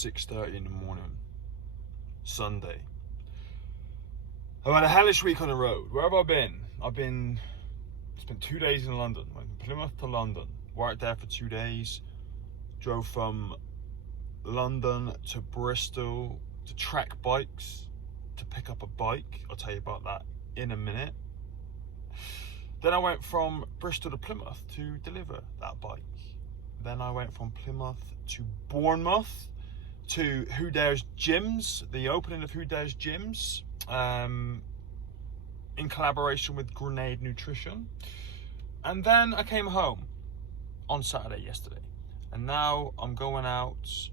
6:30 in the morning, Sunday. I've had a hellish week on the road. Where have I been? Spent 2 days in London. Went from Plymouth to London. Worked there for 2 days. Drove from London to Bristol to Trek Bikes to pick up a bike. I'll tell you about that in a minute. Then I went from Bristol to Plymouth to deliver that bike. Then I went from Plymouth to Bournemouth to Who Dares Gyms, the opening of Who Dares Gyms, in collaboration with Grenade Nutrition. And then I came home on Saturday yesterday. And now I'm going out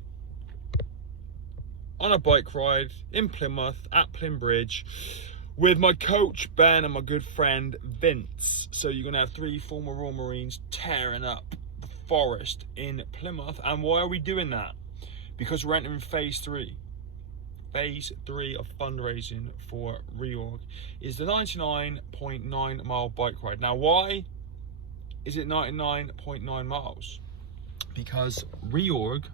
on a bike ride in Plymouth at Bridge with my coach Ben and my good friend Vince. So you're gonna have 3 former Royal Marines tearing up the forest in Plymouth. And why are we doing that? Because we're entering phase 3. Phase 3 of fundraising for Reorg is the 99.9 mile bike ride. Now, why is it 99.9 miles? Because Reorg,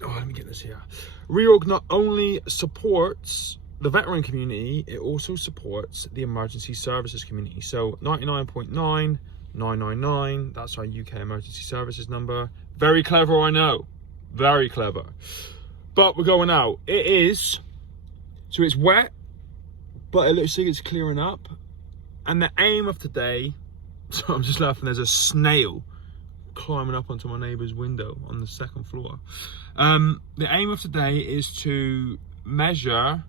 let me get this here. Reorg not only supports the veteran community, it also supports the emergency services community. So 99.9999, that's our UK emergency services number. Very clever, I know. Very clever. But we're going out. So it's wet, but it looks like it's clearing up. And the aim of today, so I'm just laughing, there's a snail climbing up onto my neighbour's window on the 2nd floor. The aim of today is to measure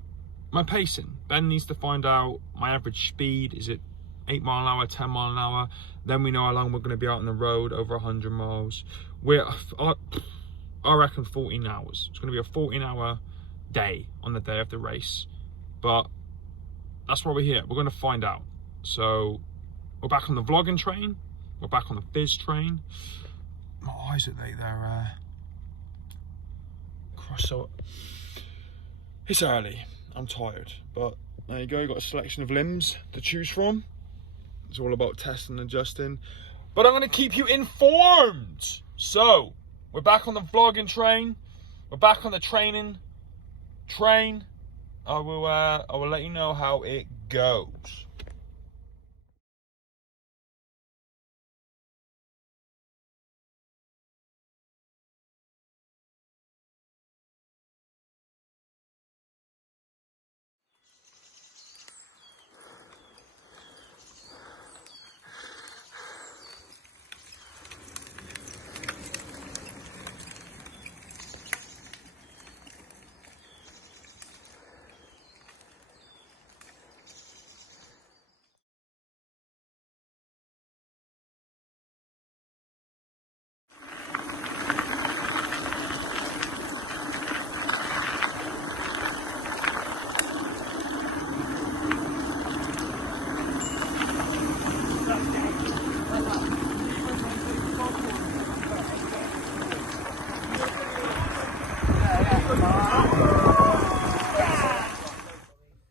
my pacing. Ben needs to find out my average speed. Is it 8 mile an hour, 10 mile an hour? Then we know how long we're going to be out on the road, over 100 miles. I reckon 14 hours. It's going to be a 14-hour day on the day of the race. But that's why we're here. We're going to find out. So we're back on the vlogging train. We're back on the fizz train. My eyes they're crossed. So it's early. I'm tired. But there you go. You've got a selection of limbs to choose from. It's all about testing and adjusting. But I'm going to keep you informed. So we're back on the vlogging train. We're back on the training train. I will let you know how it goes.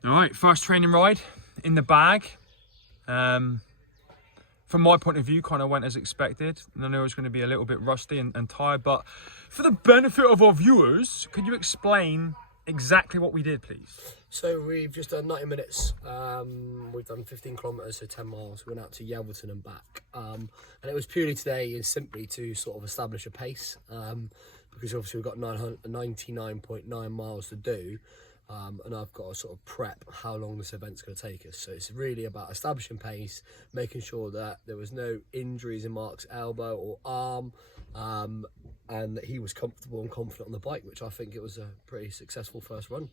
Alright, first training ride in the bag. From my point of view, kind of went as expected. I know it was going to be a little bit rusty and tired, but for the benefit of our viewers, could you explain exactly what we did, please? So we've just done 90 minutes. We've done 15 kilometres, so 10 miles. We went out to Yelverton and back. And it was purely today and simply to sort of establish a pace, because obviously we've got 99.9 miles to do. And I've got to sort of prep how long this event's going to take us. So it's really about establishing pace, making sure that there was no injuries in Mark's elbow or arm, and that he was comfortable and confident on the bike, which I think it was a pretty successful first run.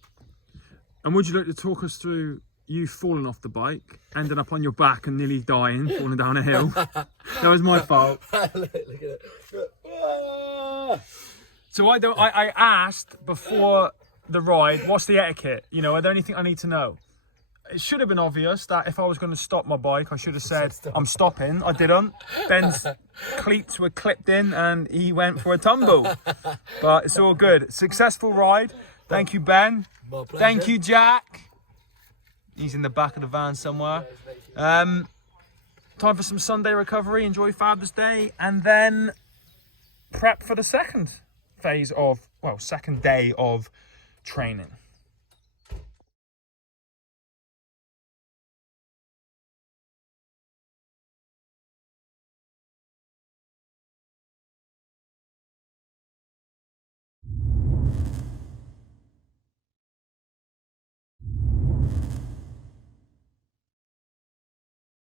And would you like to talk us through you falling off the bike, ending up on your back and nearly dying, falling down a hill? That was my fault. Look at it. So I asked before the ride, what's the etiquette? You know, are there anything I need to know? It should have been obvious that if I was going to stop my bike, I should have said, I'm stopping. I didn't. Ben's cleats were clipped in and he went for a tumble. But it's all good. Successful ride. Thank you, Ben. My pleasure. Thank you, Jack. He's in the back of the van somewhere. Time for some Sunday recovery. Enjoy Father's Day. And then prep for the second phase of second day of training.